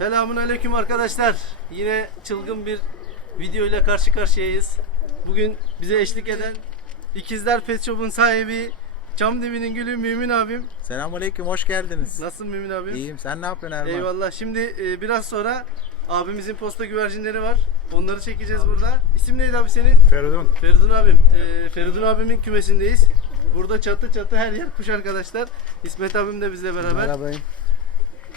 Selamun aleyküm arkadaşlar. Yine çılgın bir video ile karşı karşıyayız. Bugün bize eşlik eden İkizler Pet Shop'un sahibi Çam Dibinin Gülü Mümin abim. Selamünaleyküm, hoş geldiniz. Nasılsın Mümin abim? İyiyim, sen ne yapıyorsun Erman? Eyvallah. Şimdi e, biraz sonra abimizin posta güvercinleri var. Onları çekeceğiz burada. İsim neydi abi senin? Feridun. Feridun abim. E, Feridun abimin kümesindeyiz. Burada çatı çatı her yer kuş arkadaşlar. İsmet abim de bizle beraber. Merhaba.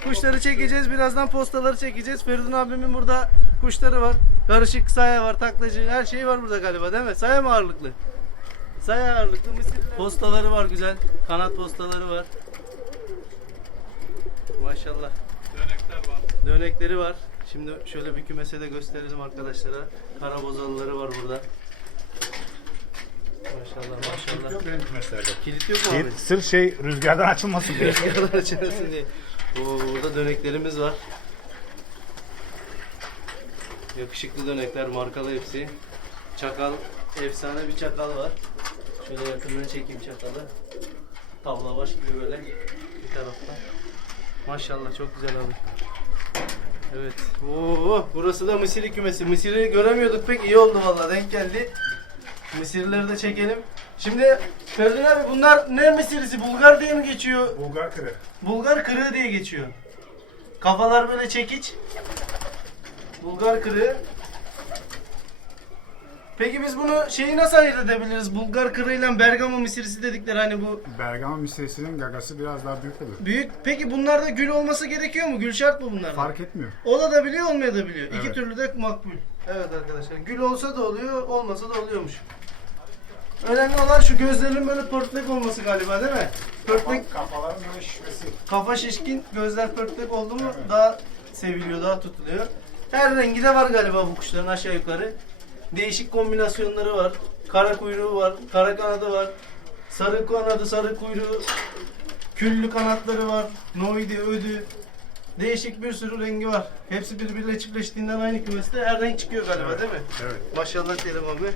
Kuşları çekeceğiz. Birazdan postaları çekeceğiz. Feridun abimin burada kuşları var. Karışık saya var, taklacı, her şey var burada galiba değil mi? Saya mı ağırlıklı? Saya ağırlıklı. Mısır postaları var güzel. Kanat postaları var. Maşallah. Dönekler var. Dönekleri var. Şimdi şöyle bir kümese de gösterelim arkadaşlara. Karabozalıları var burada. Maşallah maşallah. Yok benim kümeslerde. Kilit yok mu abi? Sırf şey rüzgardan açılmasın diye. Rüzgarlar açılsın diye. Oo, burada döneklerimiz var. Yakışıklı dönekler, markalı hepsi. Çakal, efsane bir çakal var. Şöyle yakından çekeyim çakalı. Tavla baş gibi böyle bir tarafta. Maşallah çok güzel abi. Evet. Oo, burası da Mısırı kümesi. Mısırı göremiyorduk pek iyi oldu vallahi denk geldi. Mısırları da çekelim. Şimdi Feridun abi bunlar ne Mısırısı? Bulgar diye mi geçiyor? Bulgar kırı. Bulgar kırığı diye geçiyor. Kafalar böyle çekiç. Bulgar kırığı. Peki biz bunu şeyi nasıl ayırt edebiliriz? Bulgar kırığıyla Bergama misirisi dedikleri hani bu Bergama misresinin gagası biraz daha büyük olur. büyük. Peki bunlarda gül olması gerekiyor mu? Gül şart mı bunlarda? Fark etmiyor. Olabiliyor olmayabiliyor. İki Evet. türlü de makbul. Evet arkadaşlar. Gül olsa da oluyor, olmasa da oluyormuş. Önemli olan şu gözlerin böyle pörtlek olması galiba değil mi? Pörtlek Kafaların böyle şişmesi. Kafa şişkin, gözler pörtlek oldu mu daha seviliyor, daha tutuluyor. Her rengi de var galiba bu kuşların aşağı yukarı. Değişik kombinasyonları var. Kara kuyruğu var, kara kanadı var. Sarı kanadı, sarı kuyruğu. Küllü kanatları var. Noidi, ödü. Değişik bir sürü rengi var. Hepsi birbiriyle çiftleştiğinden aynı kümeste her renk çıkıyor galiba değil mi? Evet. Maşallah diyelim abi.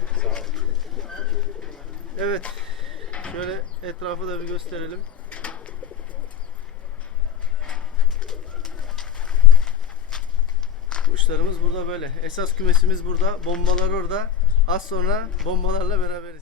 Evet. Şöyle etrafı da bir gösterelim. Kuşlarımız burada böyle. Esas kümesimiz burada. Bombalar orada. Az sonra bombalarla beraberiz.